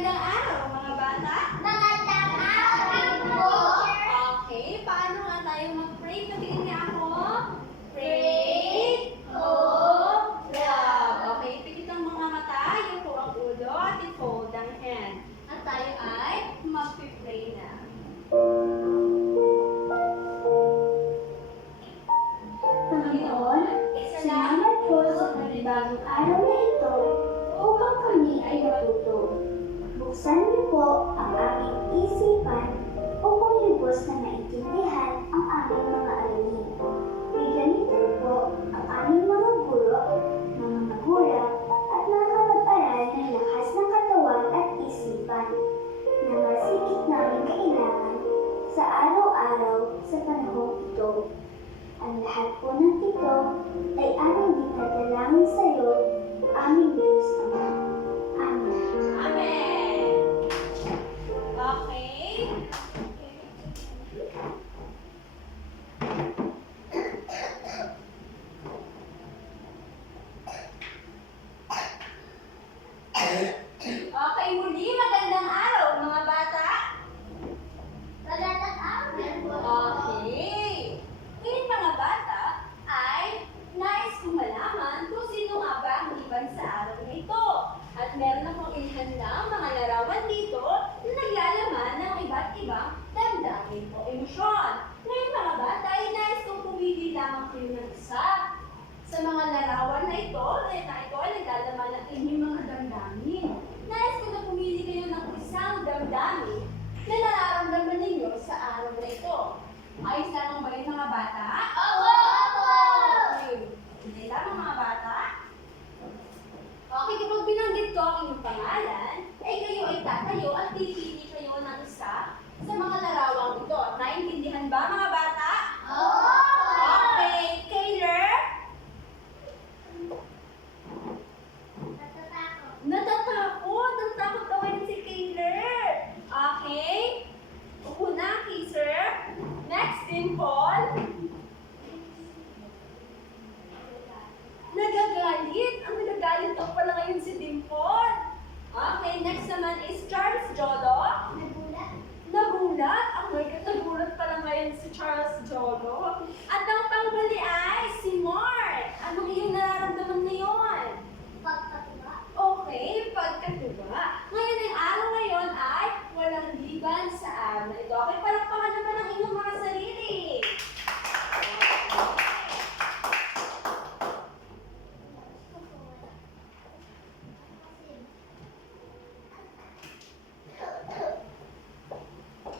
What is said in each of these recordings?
magandang araw mga bata. Magandang araw din po. Okay, paano nga tayo mag-pray? Sabihin niya ako. Pray, hope, love. Okay, pikit ang mga mata, yuko ang ulo, at i-fold ang hand. At tayo ay mag-pray na. Panginoon, salamat po sa panibagong araw na ito upang kami ay matuto. Buksan niyo po ang aming isipan upang lubos na maintindihan ang aming mga alulin. Bigyan niyo po ang aming mga guro, mga magulang, at mga kapag-aral ng lakas ng katawan at isipan na masikip namin kailangan sa araw-araw sa panahong ito. Ang lahat po ng ito ay aming dinadalangin sa iyo, aming Diyos Ama. Amen. Amen! Okay. Okay, muli magandang araw mga bata. Magandang araw din po. Okay. Ngayon mga bata ay nais kong malaman kung sino nga ba ang iban sa araw na ito. At meron akong inihanda mga larawan dito na naglalaman ng iba't ibang damdamin o emosyon. Ngayon mga bata ay nais kong pumili lamang kayo ng isa. Sa mga larawan na ito ay naglalaman ng inyong mga damdamin. Nais ko na pumili kayo ng isang damdamin na nararamdaman ninyo sa araw na ito. Ayos lamang ba yun mga bata? Opo! Okay. Hindi lamang mga bata? Okay, kapag binanggit ko ang inyong pangalan, ay kayo ay tatayo at pipili kayo ng isa sa mga larawang ito. Naintindihan ba mga bata? Okay, Kayler? Natatakot! Ang takot gawin si Kayler. Okay? Upo na, Kayser. Next, Dimple. Nagagalit. Ang nagagalit daw pala ngayon si Dimple. Okay, next naman is Charles Jolo. Nagulat. Ang nagulat pala ngayon si Charles Jolo. At ang panghuli ay si Mark. Anong iyong nararamdaman ngayon? Okay, pagkatuwa. Ngayon ang araw ngayon ay walang liban sa araw na ito. Okay, palakpakan naman ang inyong mga sarili.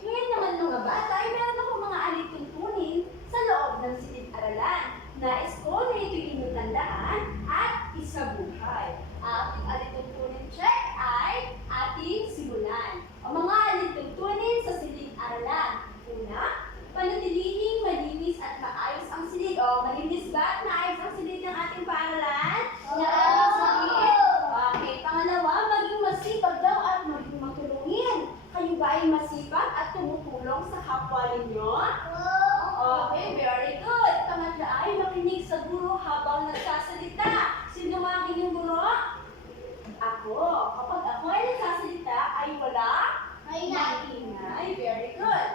Ngayon naman mga bata, ay meron ako mga alituntunin sa loob ng silid-aralan. Nais ko na ito'y inyong tandaan at isabuhay. Ating alituntunin check ay ating simulan. Ang mga alituntunin sa silid-aralan. Una, panatilihing malinis at maayos ang silid. O, malinis ba at maayos ang silid ng ating paaralan? Okay, pangalawa, maging masipag daw at maging matulungin. Kayo ba ay masipag at tumutulong sa kapwa ninyo? Okay, very good. Pangatlo ay makinig sa guro habang nagsasalita. Sino nga ang inyong guro? Ako. Kapag ako ay nagsasalita, ay wala maingay. Very good.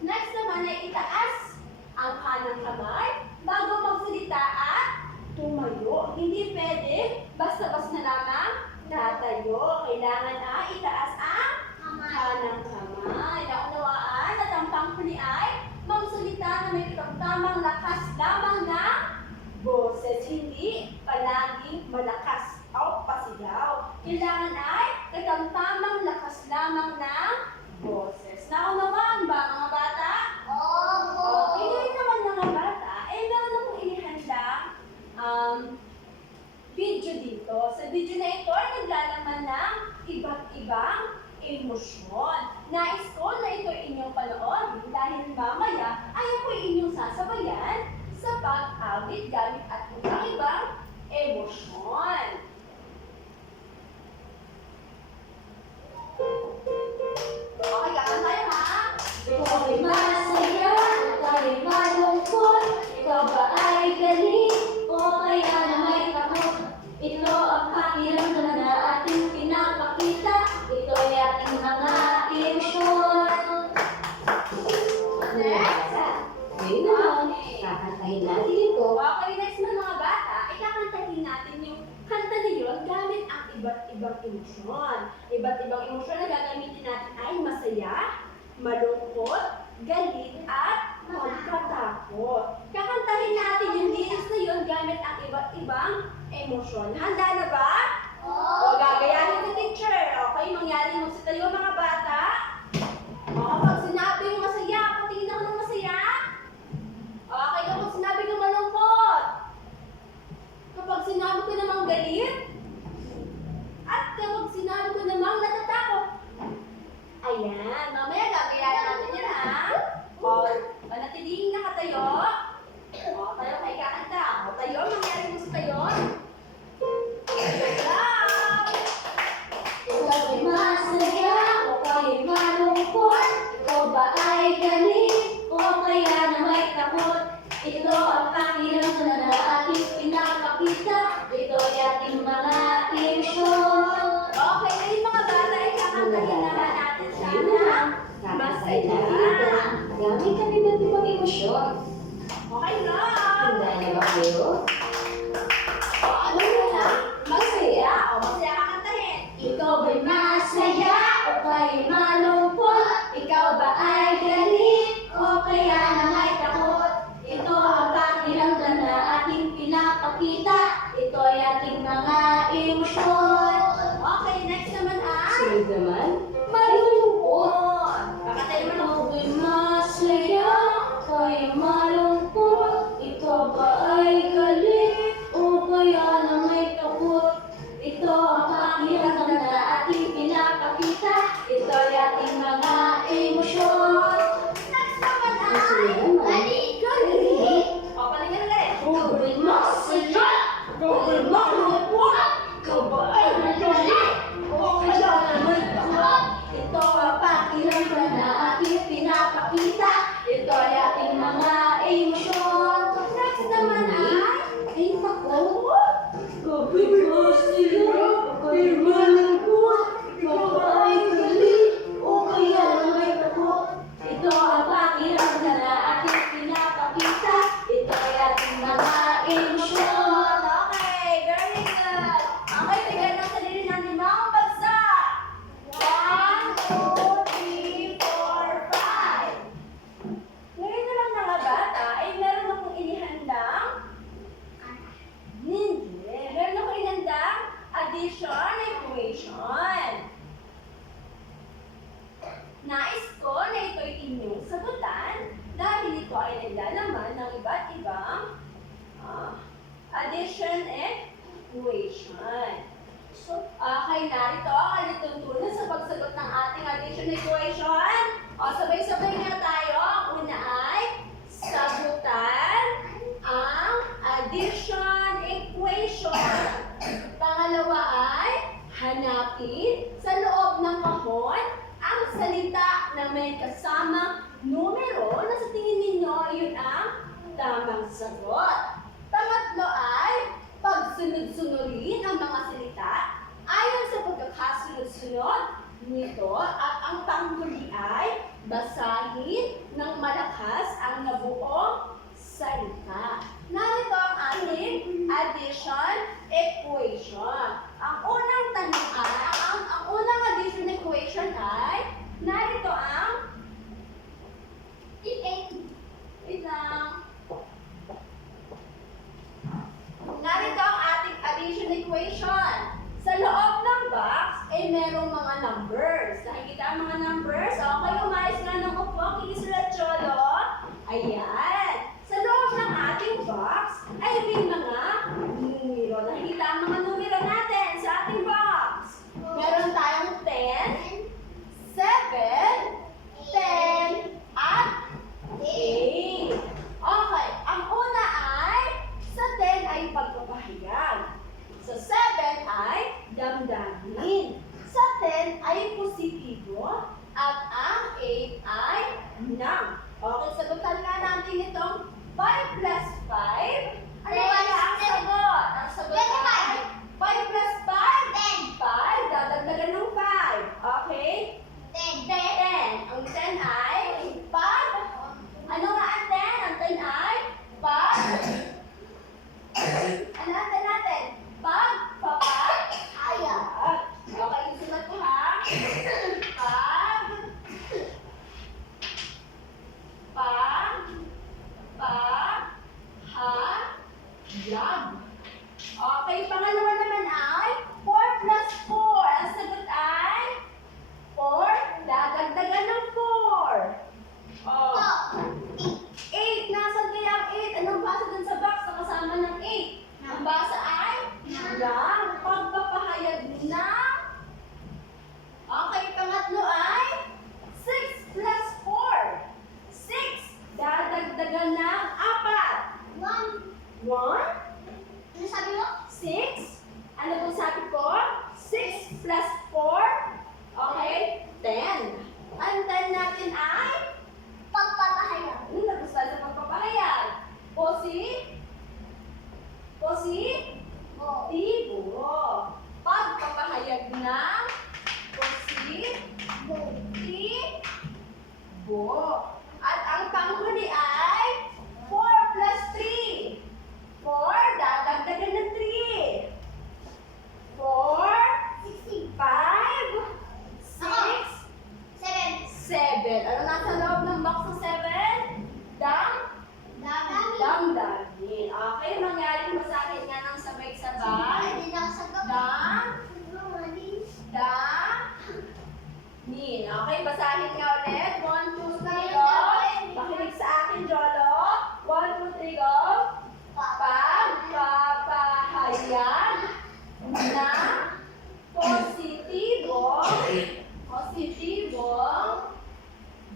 Next naman ay itaas ang kanang kamay bago magsalita at tumayo. Hindi pwede basta-basta na lamang tatayo. Kailangan na itaas ang kanang kamay. Naunawaan at ang panghuli ay magsalita na may tamang lakas lamang ng boses. Hindi palaging malakas o pasigaw. Kailangan ay tamang lakas lamang ng boses. Naunawaan ba mga bata? Okay, ngayon naman mga bata, meron akong inihandang video dito. Sa video na ito ay naglalaman ng iba't ibang emosyon. Nais ko na ito inyong panoorin dahil mamaya ay ako inyong sasabayan sa pag-awit gamit at ibang emosyon. Okay, kakan tayo ha? Ikaw ay masaya, ikaw ay malungkot, ikaw ba ay galing, o kaya na may takot? Ito ang pakiramdam na ating pinapakita, ito ay Kakantahin natin ito. Okay, next na mga bata, ikakantahin natin yung kanta na yun gamit ang iba't ibang emosyon. Iba't ibang emosyon na gagamitin natin ay masaya, malungkot, galit, at magkatakot. Kakantahin natin yung lyrics na yun gamit ang iba't ibang emosyon. Handa na ba? O gagayahin ni teacher. Okay, mangyari mo sa tayo mga bata. O kapag sinabi yung masaya, patingin ako ng masaya. Okay, kapag sinabi ko malungkot. Kapag sinabi ko namang galit. At kapag sinabi ko namang natatakot. Ayan, mamaya gagayahin natin yan ha. O, manatilihin nakatayo. O, tayo kay kakanta. O, tayo, mangyari mo sa tayo. Ikaw ay masaya o kaya'y malungkot? Ikaw ba ay galit o kaya na may takot? Ito ang pakiramdam na ating pinapakita. Ito ay ating mga emosyon. Okay, ngayon mga bata, ikakantahin naman natin siya na Kakasay masaya. natin ito. Gamit kami iba't ibang emosyon. Okay na. Handa na ba kayo? O, ano na? Masaya. O, masaya kakantahin. Ikaw ba'y masaya o kaya'y malungkot? Ikaw ba ay galit o kaya na may takot? Ito ang pakiramdam na ating pinapakita. Ito ay ating mga emosyon. Okay, next naman ay Sunod naman, malungkot. Kakatayin mo na. ikaw ba'y masaya o kaya'y malungkot? Ikaw ba ay galit o kaya na may takot? Ito ang pakiramdam na ating pinapakita. Ito ay ating mga emosyon. Next naman Sunod ay naman, O, palingin ulit. ikaw ba'y masaya o kaya'y malungkot? Ikaw ba ay galit o kaya na may takot? Ito ang pakiramdam na ating pinapakita. Ito ay ating mga emosyon. Next naman ay takot. Ikaw ba'y masaya o kaya'y malungkot? Ikaw ba ay galit o kaya na may takot? Ito ang pakiramdam na ating pinapakita. Ito ay ating mga emosyon. Okay, very good. Okay, bigyan ng sarili ng limang bagsak. 1, 2, 3, 4, 5. Ngayon naman mga bata, ay meron akong inihandang hindi. Meron akong inihandang addition, equation. Nais ko na ito'y inyong sagutan dahil ito ay naglalaman ng iba't ibang addition equation. So, kay narito ang alituntunan sa pagsagot ng ating addition equation. O, sabay-sabay nga tayo. Ang una ay sagutan ang addition equation. Pangalawa ay hanapin sa loob ng kahon ang salita na may kasamang numero na sa tingin ninyo yun ang tamang sagot. Pangatlo ay pagsunod-sunurin ang mga salita ayon sa pagkakasunod-sunod nito at ang panghuli ay basahin ng malakas ang nabuong salita. Narito ang ating addition equation. Ang unang tanong ay, ang unang addition equation ay, narito ang wait lang. Narito ang ating addition equation. Sa loob ng box, ay merong mga numbers. Nakikita ang mga numbers? Okay, umayos nga ng upo, kikisulat cholo. Ayan. Sa loob ng ating box, ay may mga numero. Nakikita ang mga numero natin sa ating box. Meron tayong 10, 7, 10, at 8. Okay, ang una ay, sa 10 ay pagpapahayag. Sa 7 ay damdamin. Sa 10 ay positibo. At ang 8 ay nang. Okay, sagutan nga natin itong 5 plus 5. Ano kaya ang 7. Ano nasa loob ng box ng 7? Damdamin. Okay, mangyaring basahin nga ng sabay-sabay. Damin. Okay, basahin nga ulit. 1, 2, 3, go. Makinig sa akin, Jolo. 1, 2, 3, go. Pagpapahayag na positibong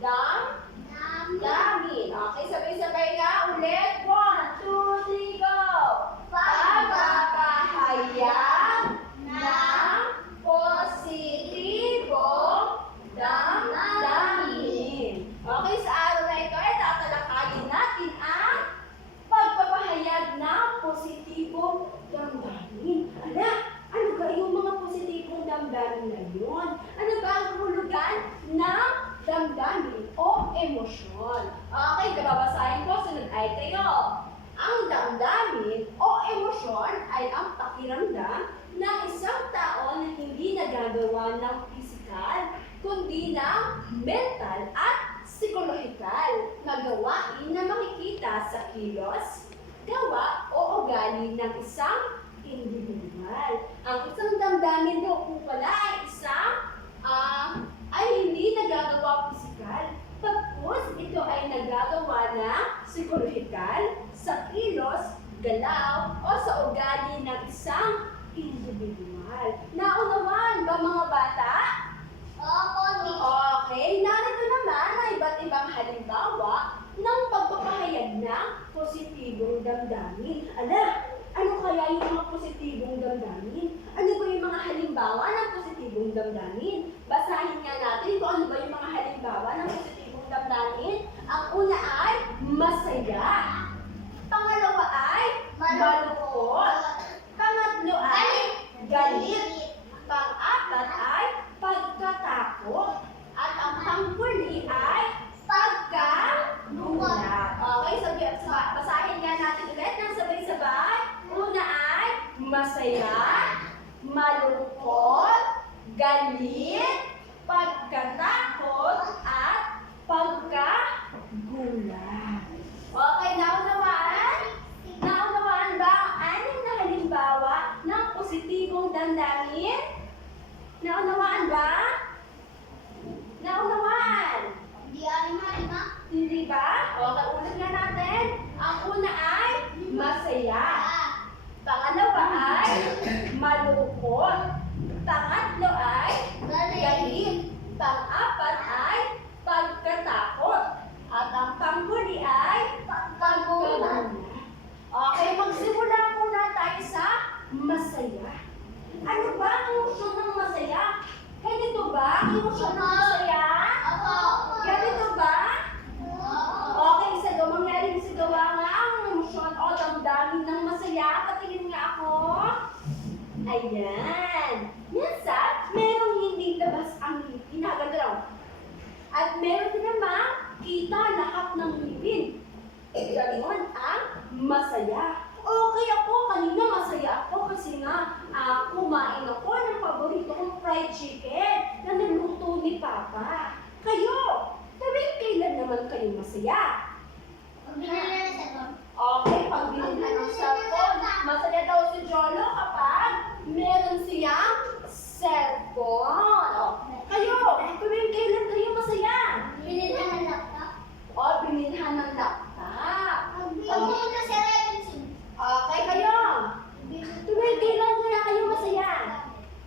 damdamin. Okay, sabay-sabay nga ulit. 1, 2, 3, go. Pagpapahayag ng positibong damdamin. Okay, sa araw na ito ay tatalakayin natin ang pagpapahayag ng positibong damdamin. Ano ba yung mga positibong damdamin na yun? Ano ba ang hulugan ng damdamin o emosyon? Okay, babasahin ko, sunod ay kayo. Ang damdamin o emosyon ay ang pakiramdam ng isang tao na hindi nagagawa ng pisikal, kundi ng mental at psikolohikal na gawain na makikita sa kilos, gawa o ugali ng isang individual. Ang isang damdamin daw po pala ay hindi nagagawa pisikal, tapos ito ay nagagawa ng psikolohikal sa kilos, galaw o sa ugali ng isang individual. Naunawaan ba mga bata? Okay, narito naman ang iba't ibang halimbawa ng pagpapahayag ng positibong damdamin. Ano kaya yung mga positibong damdamin? Ano ba yung mga halimbawa ng positibong damdamin? Basahin nga natin kung ano ba yung mga halimbawa ng positibong damdamin. Ang una ay masaya. Pangalawa ay malungkot. Pangatlo ay galit. Pang-apat ay pagkatakot. At ang panghuli ay pagkagulat. Okay, basahin nga natin ulit ng sabay-sabay. Una ay masaya, malungkot, galit, pagkatakot, at pagkagulat. Okay, naunawaan? Naunawaan ba ang anim na halimbawa ng positibong damdamin? Naunawaan ba? Naunawaan? Hindi ba? Okay, ulit nga natin. Ang una ay masaya. Pangalawa ay malungkot. Pangatlo ay galit. Pang-apat ay pagkatakot. At ang panghuli ay pagkagulat. Okay, magsimula muna tayo sa masaya. Ano ba ang emosyon ng masaya? Ganito ba ang emosyon ng masaya? Ganito ba? Okay, mangyaring sigawa nga ang emosyon o damdamin ng masaya. Patingin nga ako. Ayan. Minsan, merong hindi labas ang ngipin. Ganda raw. At meron din naman kita lahat ng ngipin. Ganon ang masaya. Okay ako, kanina masaya ako kasi nga kumain ako ng paborito kong fried chicken na niluto ni Papa. Kayo, tuwing kailan naman kayo masaya? Okay, pag binigyan ng cellphone. Masaya daw si Jolo kapag meron siyang cellphone. Kayo, tuwing kailan kayo masaya? Binilhan ng laptop. Okay, kayo. Tuwing kailan kaya kayo masaya?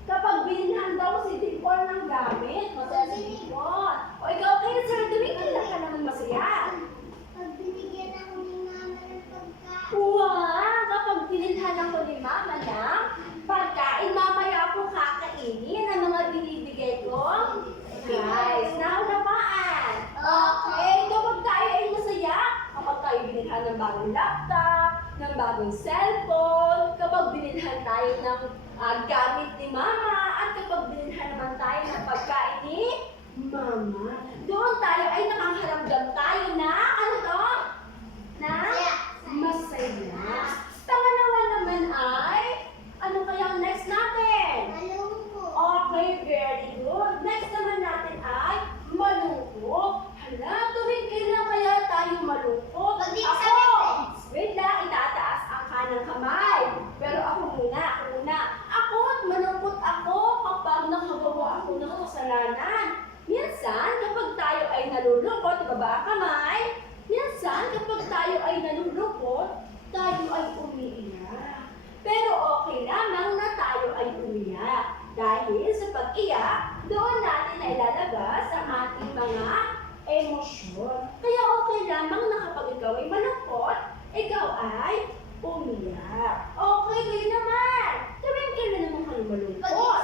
Kapag binilhan daw si Dimple ng gamit, masaya si Dimple. O ikaw kayo, sir, tuwing kailan ka naman masaya? Wow! Kapag binilhan ako ni Mama ng pagkain, mamaya ako kakainin ang mga binibigay ko. Guys, naunawaan. Okay, kapag tayo ay masaya, kapag tayo binilhan ng bagong laptop, ng bagong cellphone, kapag binilhan tayo ng gamit ni Mama, at kapag binilhan naman tayo ng pagkain ni Mama, doon tayo ay nakakaramdam tayo na, ano to? Na? Masaya. Pangalawa naman ay, ano kaya next natin? Okay, very good. Next naman natin ay malungkot. nalulungkot, ibaba ang kamay. Minsan, kapag tayo ay nalulungkot, tayo ay umiiyak. Pero okay lamang na tayo ay umiyak. Dahil sa pag-iyak, doon natin na ilalabas ang ating mga emosyon. Kaya okay lamang na kapag ikaw ay malungkot, ikaw ay umiyak. Okay, kayo naman. Tuwing kailan naman kayo malungkot?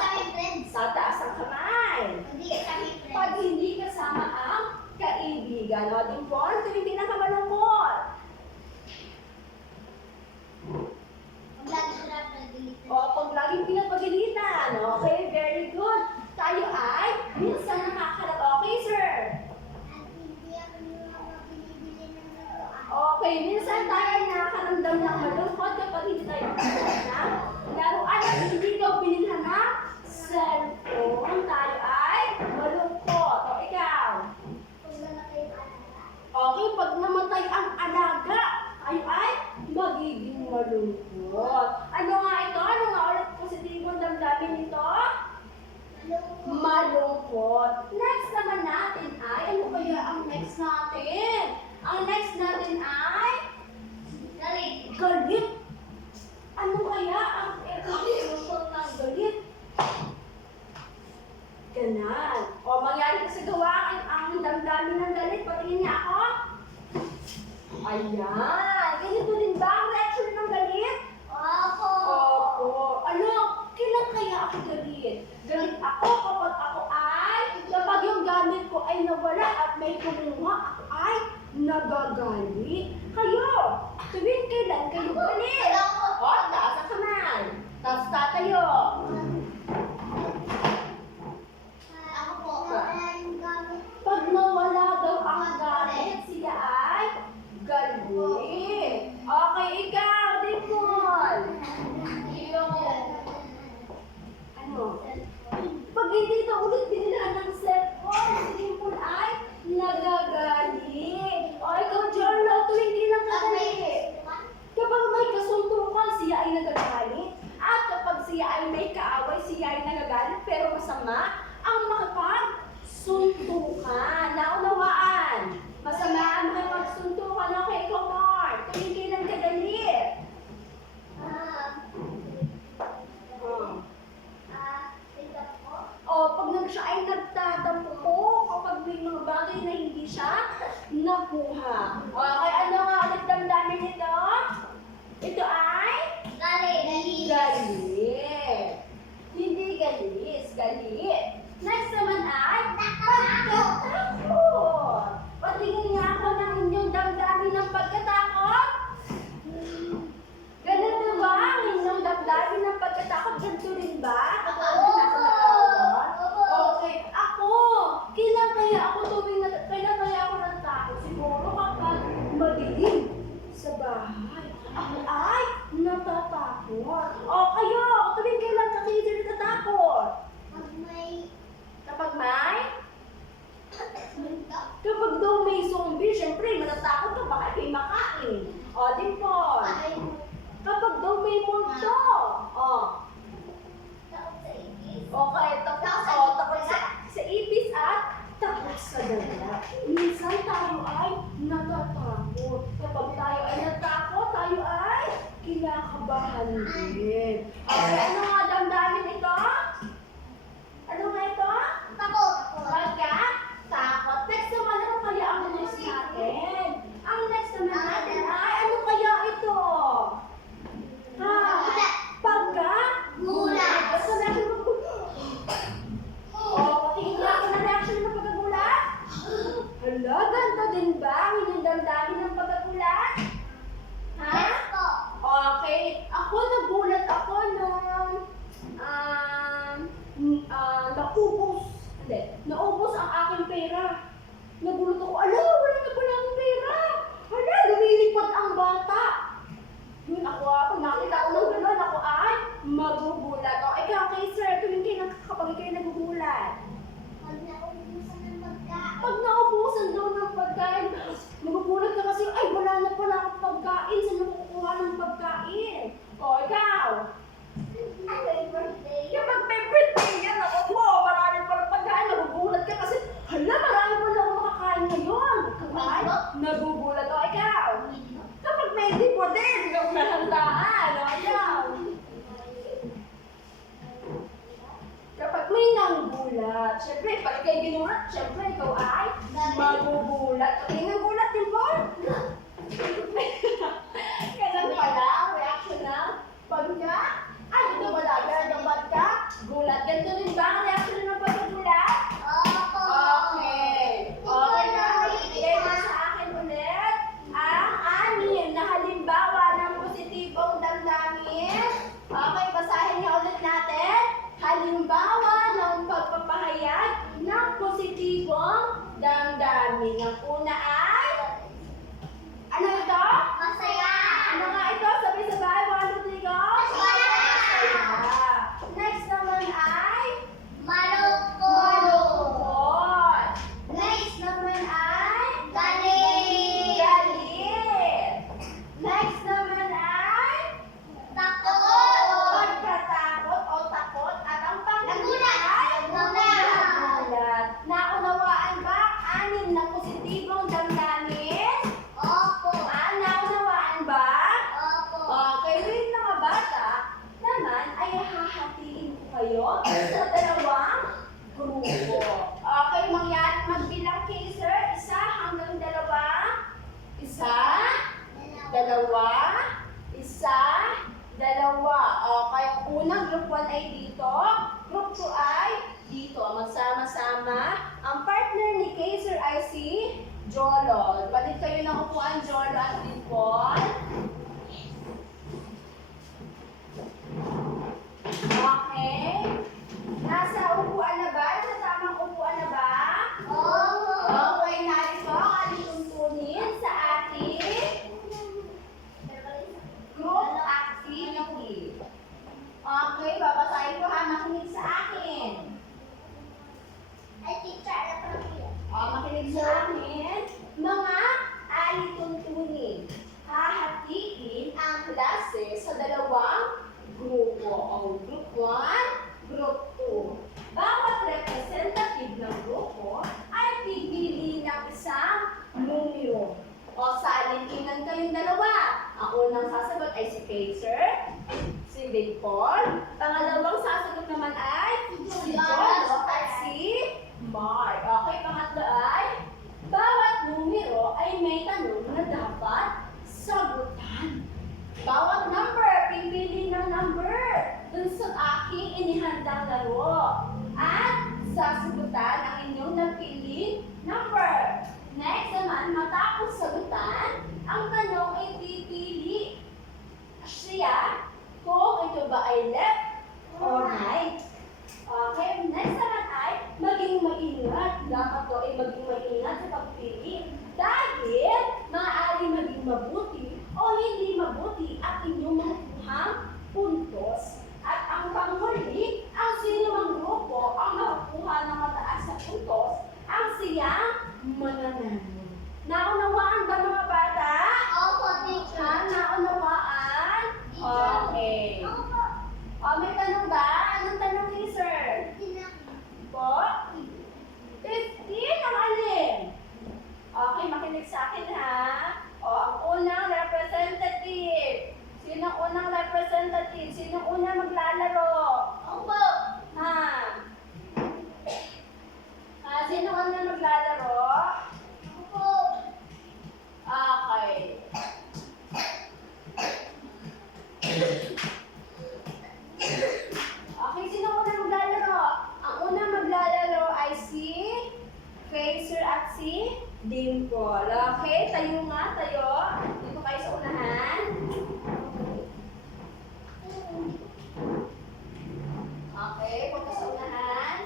Sa taas ang kamay. Pag hindi kasama ang kaibigan. O, Dimpon, tuwing di na ka malungkot. O, pag laging pinapagalitan. Okay, very good. Tayo ay minsan nakakarap. Okay, sir. Okay, minsan tayo ay nakakaramdam ng malungkot kapag hindi tayo nakakaramdam ng laruan at hindi ka binilhan ng cellphone. Tayo ay malungkot. O, ikaw. Okay, pag namatay ang alaga, tayo ay magiging malungkot. Ano nga ito? Ano nga ulit positibong damdamin nito? Malungkot. Next naman natin ay, ano kaya ang next natin? Ang next natin ay galit. Ano kaya ang emosyon ng galit? Ganan. O, mangyari sa gawa ang damdamin ng galit. Patingin niya ako. Ayan. Ganito din ba ang reaction ng galit? Opo. Ano? Kailan kaya ako galit? Galit ako kapag yung gamit ko ay nawala at may kumuha, ako ay nagagalit. Kayo, tuwing kailan kayo galit? O, taas ang kamay. Tapos tatayo. Pag nawala daw ang gamit, siya ay galit. Okay, ikaw, Dimple. Ano? Pag hindi na ulit binilhan ng cellphone, si Dimple ay nagagalit. O, ikaw, Jorno, tuwing di lang kagalit. Kapag may kasuntukan, siya ay nagagalit. At kapag siya ay may kaaway, siya ay nagagalit. Pero masama ang makapagsuntukan. Naunawaan. Masama ang makapagsuntukan. Okay, ikaw, Mark. Tuwing kailan ka galit? Pag siya ay nagtatampo kapag may mga bagay na hindi siya nakuha. Okay, ano nga ulit damdamin nito? Ito ay? Galit. Hindi galis, galit. Next naman ay pagkatakot. Patingin niya ako ng inyong damdamin ng pagkatakot. Ganito ba ang inyong damdamin ng pagkatakot? Ganito rin ba? Okay, ako. Kailan kaya ako natakot? Siguro kapag madilim sa bahay. Ako ay natatakot. O kayo, tuwing kailan ka kayo natatakot? Kapag may? Kapag daw may zombie, syempre matatakot ka, baka kayo makain. O, Dimple. Kapag daw may multo. O. Okay, takot sa ipis at takot sa dala. Minsan tayo ay natatakot. Kapag tayo ay natakot, tayo ay kinakabahan din. Okay, ano nga damdamin ito? Ano nga ito? Takot. Next naman, ano kaya ang next natin? Ang next naman natin ay, ano kaya ito? Ito natin patingin niya ako na reaction ng pagkagulat? Hala, ganito din ba ang inyong damdamin ng pagkagulat? Ha? Okay. Ako nagulat cute. Siyempre, ikaw ay magugulat. Okay, nagulat din po? Ganun pala ang reaction ng pagka. Ay, ito wala. Ganun pagka. Gulat. Ganito rin ba ang reaction ng pagkagulat? Okay. Okay na. Ibigay mo sa akin ulit ang anim na halimbawa ng positibong damdamin. Okay, basahin niyo ulit natin. Halimbawa ng pagpapahayag ng positibong damdamin. Ang una ay, ano ito? Ano nga ito? Sabay-sabay. 1, 2, 3, go! Masaya. Next naman ay, malungkot. Next naman ay, galit. Next naman ay, pagkatakot o takot. At ang panghuli ay, nagulat. Naunawaan ba ang 6 na positibong damdamin? Naunawaan ba? Okay, with mga bata naman ay hahatiin ko kayo sa dalawang grupo. Okay, magbilang kayo, sir. 1 hanggang 2. 1, 2, 1, 2. Okay, ang unang group 1 ay dito. Group 2 ay dito. Magsama-sama. Ang partner ni Kaiser ay si Jolo. Balik kayo ng upuan, Jolo at Dimpon. Okay. Nasa upuan na ba? Sa tamang upuan na ba? Okay, narito ang ating tuntunin sa ating group activity. Okay, babasahin ko ha. Makinig sa akin. Makinig sa akin. Mga alituntunin. Hahatiin ang klase sa dalawang grupo. O group 1, group 2. Bawat representative ng grupo ay pipili ng isang numero. O salikinan kayong dalawa. Ang unang sasagot ay si Kaiser, si Dimpon. Pangalawang sasagot naman ay si Jolo at si Mark. Okay, pangatlo ay bawat numero ay may tanong na dapat sagutan. Bawat number, pipili ng number dun sa aking inihandang laro. At sasagutan ang inyong napiling number. Next naman, matapos sagutan, ang tanong ay pipili siya kung ito ba ay left or right. Okay, next naman ay maging maingat. Dapat to ay maging maingat sa pagpili dahil maaari maging mabuti o hindi mabuti at inyong makukuhang puntos. At ang panghuli, ang sino mang grupo ang makakuha ng mataas na puntos, ang siyang mananalo. Naunawaan ba mga bata? Naunawaan? Okay. May tanong ba? Anong tanong ni sir? Po? 15 ang alin? Okay, makinig sa akin ha. Ang unang representative. Sino ang unang representative? Sino ang unang maglalaro? Ha? Sino ang unang maglalaro? Okay. Okay, sino ang unang maglalaro? Ang unang maglalaro ay si Kaiser at si Dimple. Okay, tayo nga, tayo. Dito kayo sa unahan. Okay, punta sa unahan.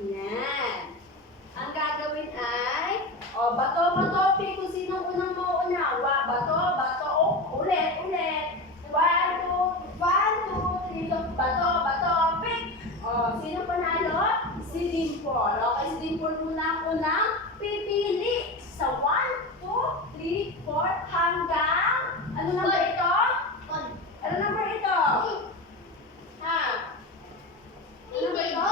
Yan. Ang gagawin ay, bato, pick kung sino ang unang mauna. Bato, ulit. 1, 2, 3, bato, pick. Sino panalo? Si Dimple. Okay, si Dimple muna ang unang pipili sa 1, 2, 3, 4 hanggang, ano number ito? Ano number ito? Ha? Ano number ito?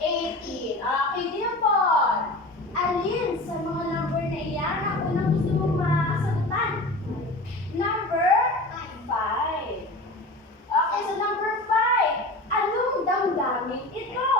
18. Okay, Dimple. Alin sa mga number na iyan ang unang gusto mong masagutan? Number 5. Okay, so number 5. Anong damdamin ito?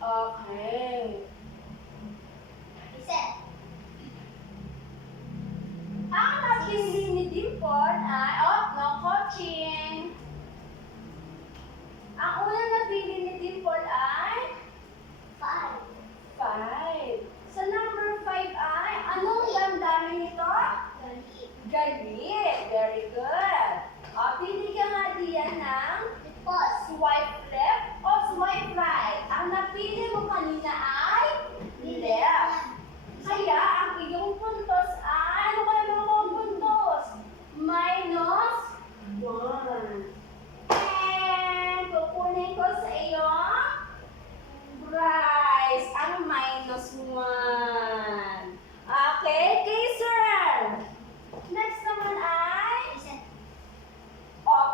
Okay. Reset. Ang napili ni Dimple ay, no coaching. Ang unang napili ni Dimple ay 5. 5. Sa number 5 ay, anong damdamin nito? Galit. Very good. Pili ka nga diyan ng Pause. swipe left o swipe right. Ang napili mo kanina ay left. Kaya ang iyong puntos ay, ano kaya mga puntos? -1. And kukunin ko sa iyong prize, ang -1. Okay, Kaiser. Next naman ay, Reset.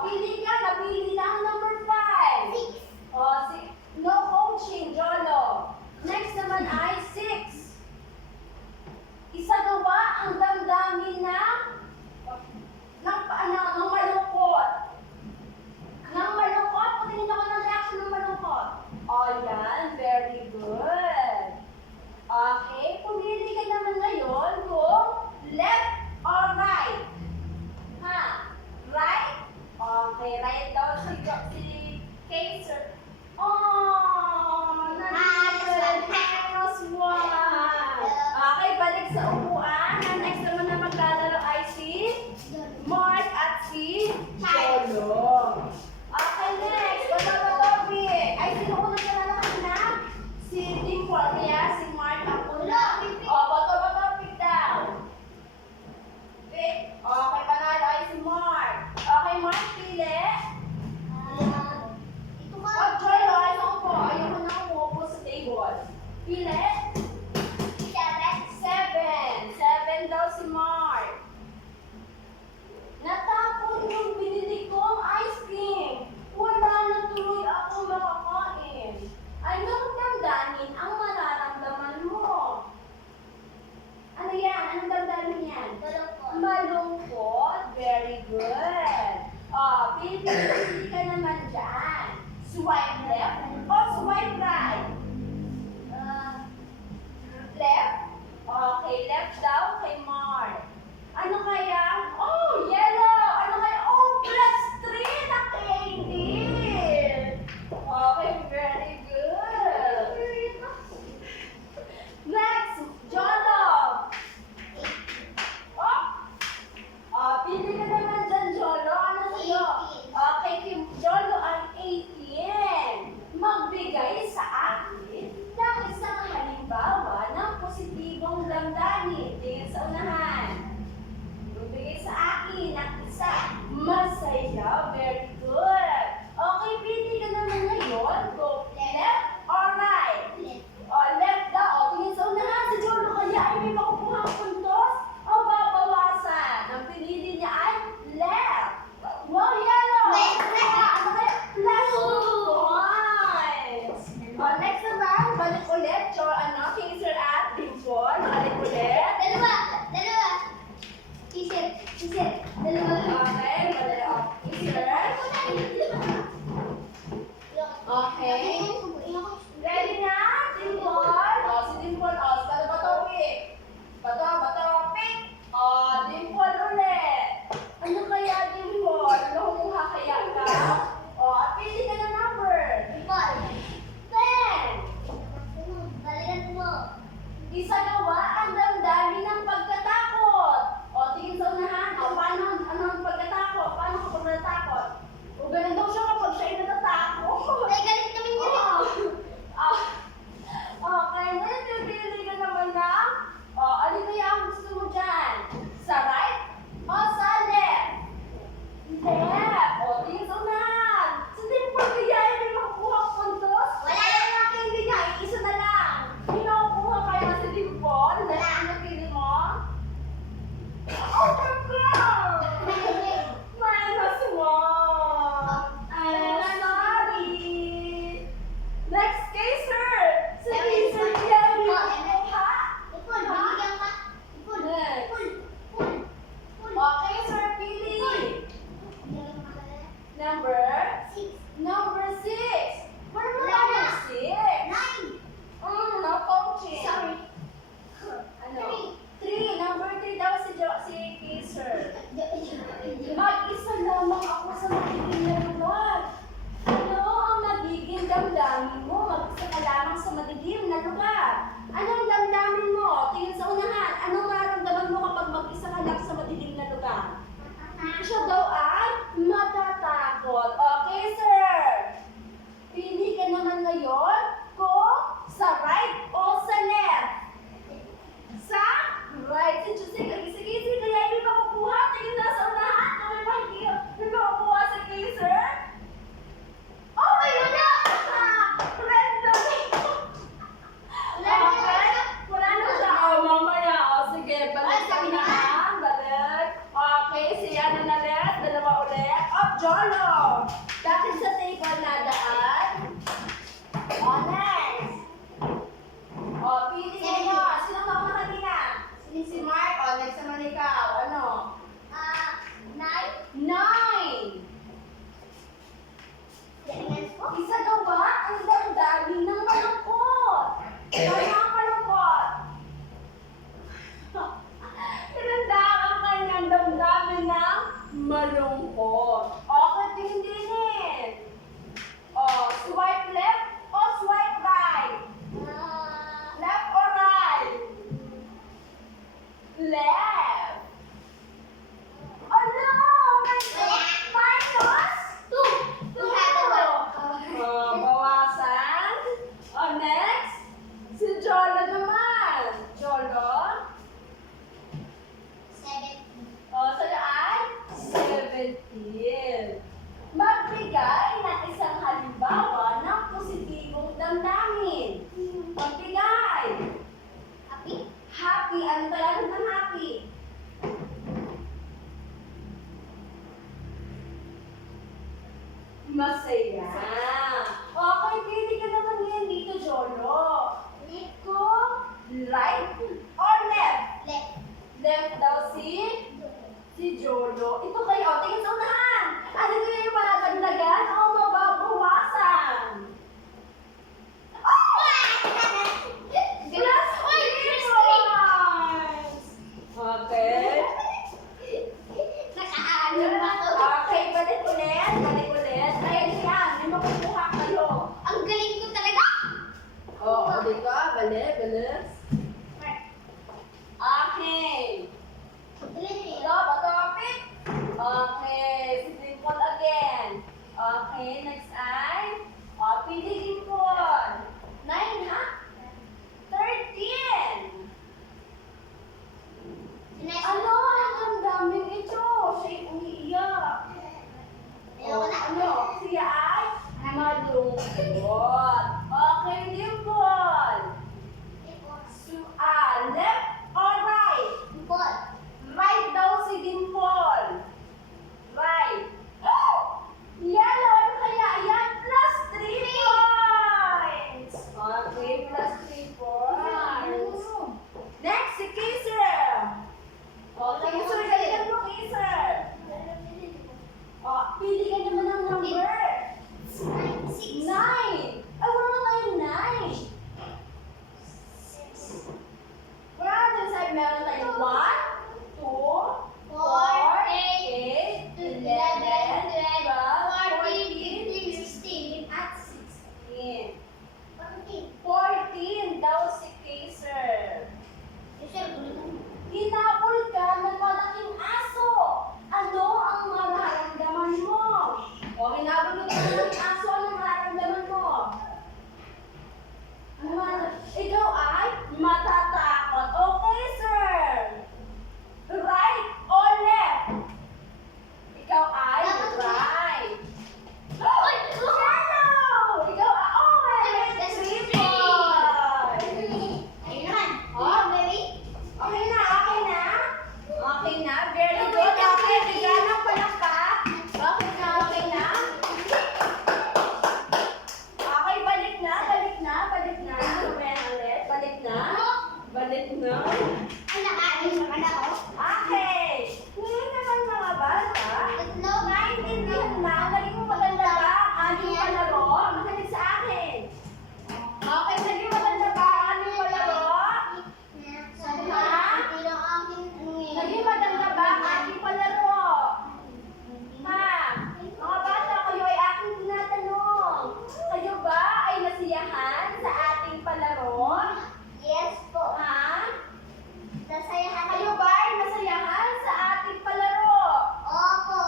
pili ka, napili na ang number 5. 6. No coaching, Jolo. Next naman ay 6. Isagawa ang damdamin ng malungkot. Ng malungkot, patingin ako ng reaction ng malungkot. Yan, very good. Okay, pumili ka naman ngayon kung left or right. Ha? Right? Okay, right daw si Kaiser. -1. Okay, balik sa upuan. Ang next naman na maglalaro ay si Mark at si Jolo. Okay, next. Topic. Ay, sino ko naglalaro kanina? Si Dimple. Kaya si Mark ang una. Topic daw. Okay, panalo ay si Mark. Okay, Mark, pili. Ito ka. Jolo, ay sa upo. Ayoko na umupo sa table. Pili. 7 daw si Mark. Natapon yung binili kong ice cream. Wala na tuloy ako makakain. Anong damdamin ang mararamdaman mo? Ano yan? Anong damdamin yan? Malungkot. Very good. Pili ka naman dyan. Swipe left o swipe right? Left? Okay, left daw kay Mark. Ano kaya? Yellow! Ano kaya? +3 na candy! Okay, very good. Next, Jolo! Pili ka naman dyan, Jolo. Ano sa'yo? Okay, kay Jolo ang 18. Yeah. Okay, pili ka naman yan dito, Jolo. Iko, right or left? Left daw si Jolo. Ito kayo, tingin sa unahan. Ano nyo yung madagdagan o mababawasan? Glass points! Okay. Okay, balik ulit. Ayan yan, may makukuha kayo. Ang galing ko talaga! Oo, dito, balik. Okay. Ito, patopik. Okay, si Dimple again. Okay, next ay, pili Dimple. 9, ha? 13. Ano? Ang daming ito. Siya'y umiiyak. Ano? Siya ay malungkot. Okay, Dimple. Left or right? Right daw si Dimple. Right. Yellow, ano kaya? Ayan, plus 3 points. Okay, plus 3 points. Next, si Kaiser. Okay, Kaiser, galingan mo, Kaiser. Pili ka naman ng number. 9. Ay, wala na tayong 9. Wala natin side, meron tayong 1, 2, 4, 8, 11, 12, 14, 15, at 16. 14 daw si Kaiser. Hinabol ka ng malaking aso. Ano ang mararamdaman mo? O, hinabol ka ng malaking aso. Ano mararamdaman mo? Ikaw ay matatakot. Okay, sir. Right or left? Ikaw ay right. Yellow! Ikaw ay orange. 3 points. Okay na. Very good. Okay, bigyan ng palakpak. Okay na. Okay, balik na. Mamaya ulit. Balik na. Okay. Ngayon naman mga bata, naintindihan na, naging maganda ba ang ating palaro? Makinig sa akin. Okay, naging maganda ba ang ating palaro? Naging maganda ba ang ating palaro? Ha? Mga bata, kayo ay aking tinatanong. Kayo ba ay nasiyahan sa ating palaro? Yes po. Ha? Nasayahan Kayo ba ay nasayahan sa ating palaro? Opo.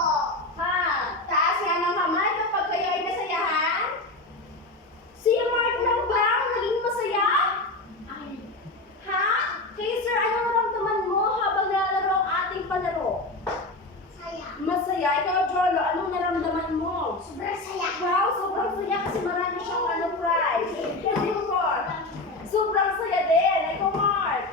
Ha? Taas nga ng kamay kapag kayo ay nasayahan? Si Mark lang ba ang naging masaya? Ha? Kaiser, anong naramdaman mo habang nilalaro ang ating palaro? Saya. Masaya. Ikaw, Jolo, anong naramdaman mo? Sobrang saya. Wow, sobrang saya kasi marami siyang prize. Ikaw, Mark. Sobrang saya din. Ikaw, Mark.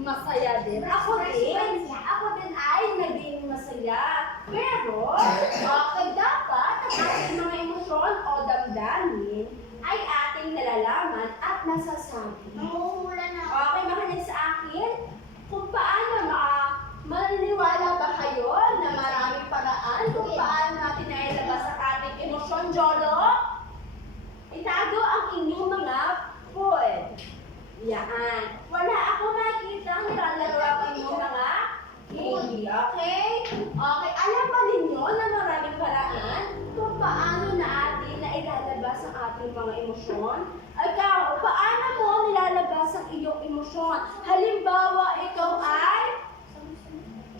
Masaya din. Ako din ay naging masaya. Pero, okay, dapat ang ating mga emosyon o damdamin ay ating nalalaman at nasasabi. Nanguhula na. Okay, makinig sa akin kung paano maniniwala ba kayo na maraming paraan kung paano natin nailabas ang ating emosyon, Jolo? Itago ang inyong mga food. Yan. Wala ako makikita ang nilalaro ang inyong mga candy. Okay? Okay. Alam ba ninyo na maraming paraan kung paano natin nailalabas ang ating mga emosyon? Ikaw, paano mo nilalabas ang iyong emosyon? Halimbawa, ikaw ay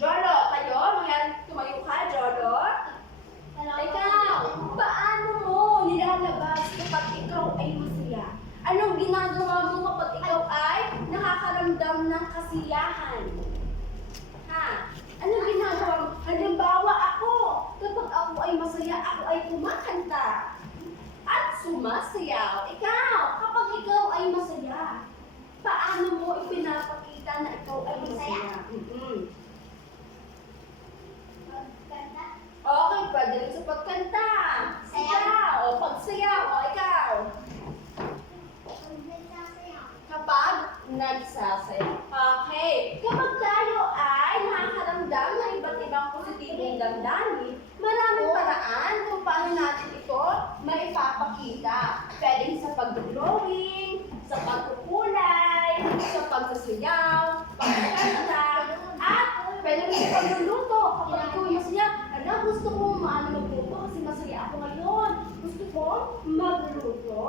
Jolo, kayo? Tumayo ka, Jolo? Ikaw, paano mo nilalabas kapag ikaw ay masaya? Anong ginagawa mo kapag ikaw ay nakakaramdam ng kasiyahan? Ha? Anong ginagawa mo? Halimbawa ako, kapag ako ay masaya, ako ay kumakanta at sumasayaw. Ikaw, kapag ikaw ay masaya, paano mo ipinapakita na ikaw ay masaya? Okay, pwede rin sa pagkanta. Sayaw. O, nagsasaya. Okay, kapag tayo ay nakakaramdam ng iba't ibang positibong damdamin, maraming paraan kung paano natin ito maipapakita. Pwedeng sa pag-drawing, sa pagkukulay, sa pagsasayaw, pagkakanta, at pwede rin sa pagluluto. Kapag ikaw ay masaya, gusto ko magluto kasi masaya ako ngayon. Gusto ko magluto.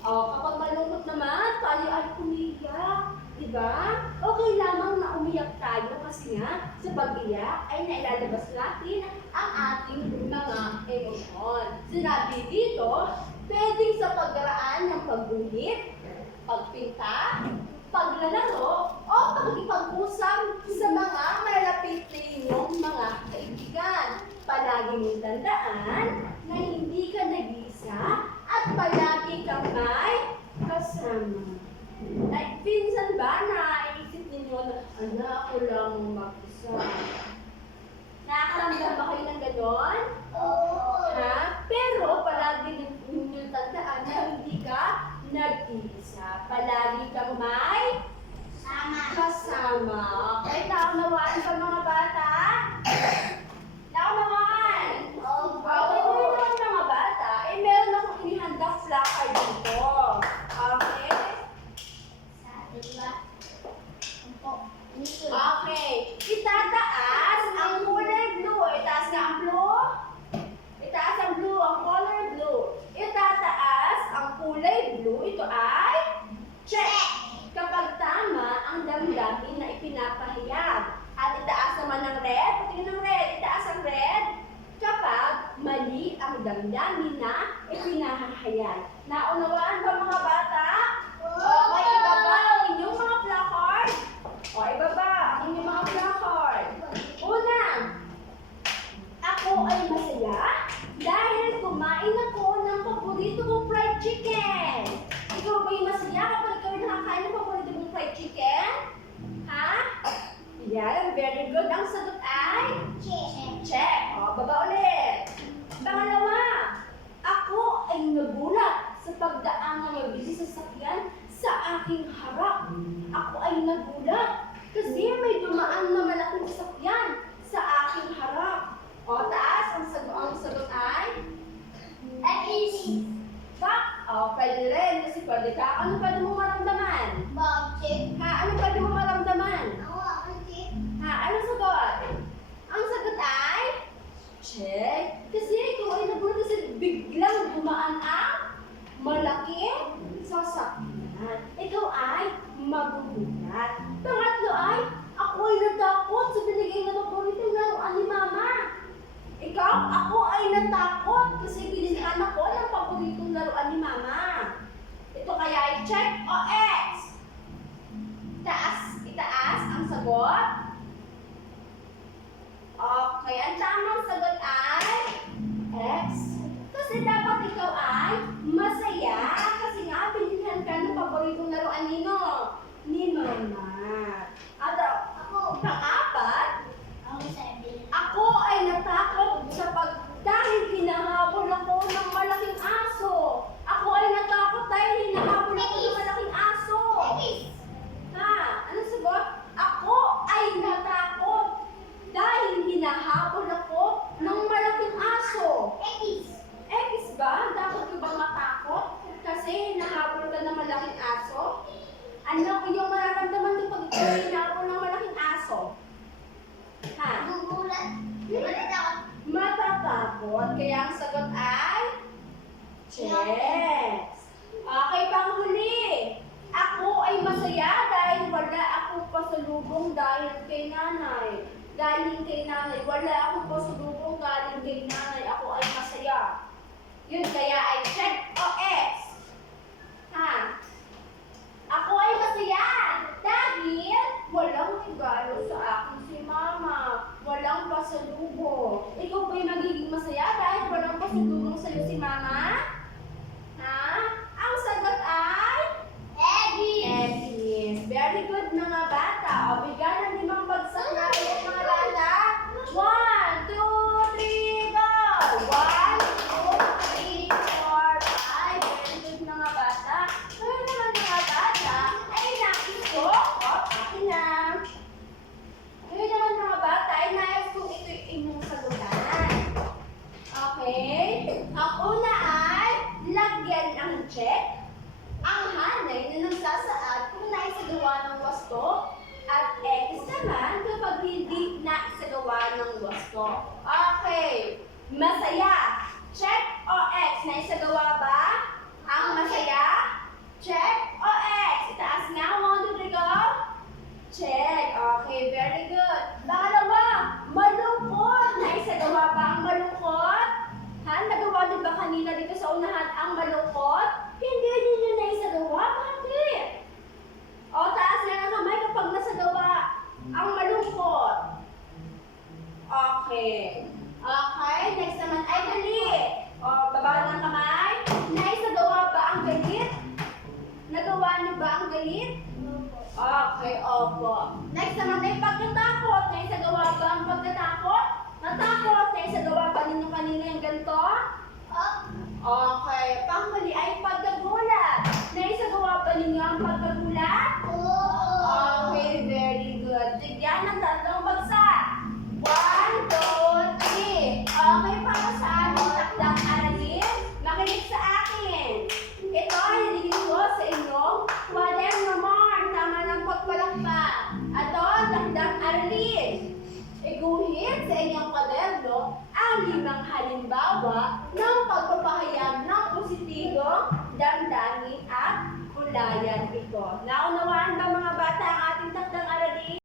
Kapag malungkot naman, tayo ay umiyak. Diba? Okay lamang na umiyak tayo kasi nga sa pag-iyak ay nailalabas natin ang ating mga emosyon. Sinabi dito, pwedeng sa pagdaraan ng pagguhit, pagpinta, paglalaro, o pagkipag-usap sa mga malapit na inyong mga kaibigan. Palagi mong tandaan na hindi ka nag-iisa at palagi kang may kasama. Like, pinsan ba naisip ninyo na ako lang mag-isa? Nakakaramdam ba kayo ng ganon? Ha? Pero palagi ninyo tandaan na hindi ka nag-iisa. Palagi kang may kasama. Okay, naunawaan ba mga bata? Naunawaan? Okay, naunawaan mga bata. Meron akong inihandang flyer dito. Okay? Okay. Itataas ang kulay blue. Itaas nga ang blue. Itaas ang blue, ang color blue. Itataas ang kulay blue. Ito ay check. Kapag tama ang damdamin na ipinapahayag. At itaas naman ang red. Patingin ng red. Itaas ang red. Kapag mali ang damdamin na ipinahahayag. Naunawaan ba mga bata? Okay, ibaba ang inyong mga placard. O, ibaba ang inyong mga placard. Una, ako ay masaya dahil kumain ako ng paborito kong fried chicken. Ikaw ba'y masaya kapag ikaw ay nakakain ng paborito mong fried chicken? Ha? Yan, very good. Ang sagot ay? Check. O, baba ulit. Pangalawa, ako ay nagulat sa pagdaan ng mabisi sasakyan sa aking harap. Ako ay nagulat kasi may dumaan na malaking sasakyan sa aking harap. O, taas. Ang sagot ay? Back. O, pwede rin kasi pwede ka. Ano pwede mo maramdaman? Ha? Ano pwede mo maramdaman? Ha? Ano sagot? Ang sagot ay? Check. Kasi ikaw ay nagulat kasi biglang dumaan ang malaking sasakyan. Ikaw ay magugulat. Pangatlo ay, ako ay natakot sa binigay na paboritong laruan ni Mama. Ikaw, ako ay natakot kasi binigyan ako ng paboritong laruan ni Mama. Ito kaya ay check o X? Itaas ang sagot. Okay, ang tamang sagot ay X. Kasi dapat ikaw ay masaya kasi nga binigyan ka ng paboritong laruan ni Mama. At pang-apat, ako ay natakot dahil hinahabol ako ng malaking aso. Ako ay natakot dahil hinahabol ako ng malaking aso. Ha? Ano sagot? Ako ay natakot dahil hinahabol ako ng malaking aso. X ba? Dapat ko bang matakot? Kasi hinahabol ka ng malaking aso? Ano yung mararamdaman kapag ikaw ay hinahabol ng malaking aso? Ha? Matatakot. Kaya ang sagot ay? Chess. Okay, panghuli. Ako ay masaya dahil wala akong pasalubong dahil kay nanay. Galing kay nanay. Wala akong pasalubong galing kay nanay. Ako ay masaya. Yun kaya ay check o X. Ha? Ako ay masaya dahil walang regalo sa akin si Mama. Walang pasalubong. Ikaw ba'y magiging masaya dahil walang pasalubong sa'yo si Mama? Ha? Ang sagot ay? Eggies. Very good mga bata. O, bigyan ng 5 bagsak natin mga bata. 1, 2, 3, go! 1, 2, 3, check, ang hanay na nagsasaad kung naisagawa ng wasto, at X naman kapag hindi naisagawa ng wasto. Okay. Masaya. Check o X? Naisagawa ba ang masaya? Check o X? Itaas nga. 1, 2, 3, go. Check. Okay, very good. Pangalawa, malungkot. Naisagawa ba ang malungkot? Ha? Nagawa din ba kanina dito sa unahan ang malungkot? Hindi ninyo naisagawa. Bakit? O, taas nga ng kamay kapag nasagawa ang malungkot. Okay. Okay, next naman ay galit. O, baba ng kamay. Naisagawa ba ang galit? Nagawa niyo ba ang galit? Okay, opo. Next naman ay pagkatakot. Naisagawa ba ang pagkatakot? Natakot? Naisagawa ba ninyo kanina yung ganito? Okay. Panghuli ay pagkagulat. Naisagawa ba ninyo ang pagkagulat? Okay, very good. Bigyan ng tatlong bagsak. 1, 2, 3. Okay, para sa aming takdang aralin, makinig sa akin. Ito ay nililin ko sa inyong kwaderno Mark. Tama ng pagpalakpak. Ato, takdang aralin. Iguhit sa inyong kwaderno ang 5 halimbawa ng pagpapahayag ng positibong damdamin at ulayan ito. Naunawaan ba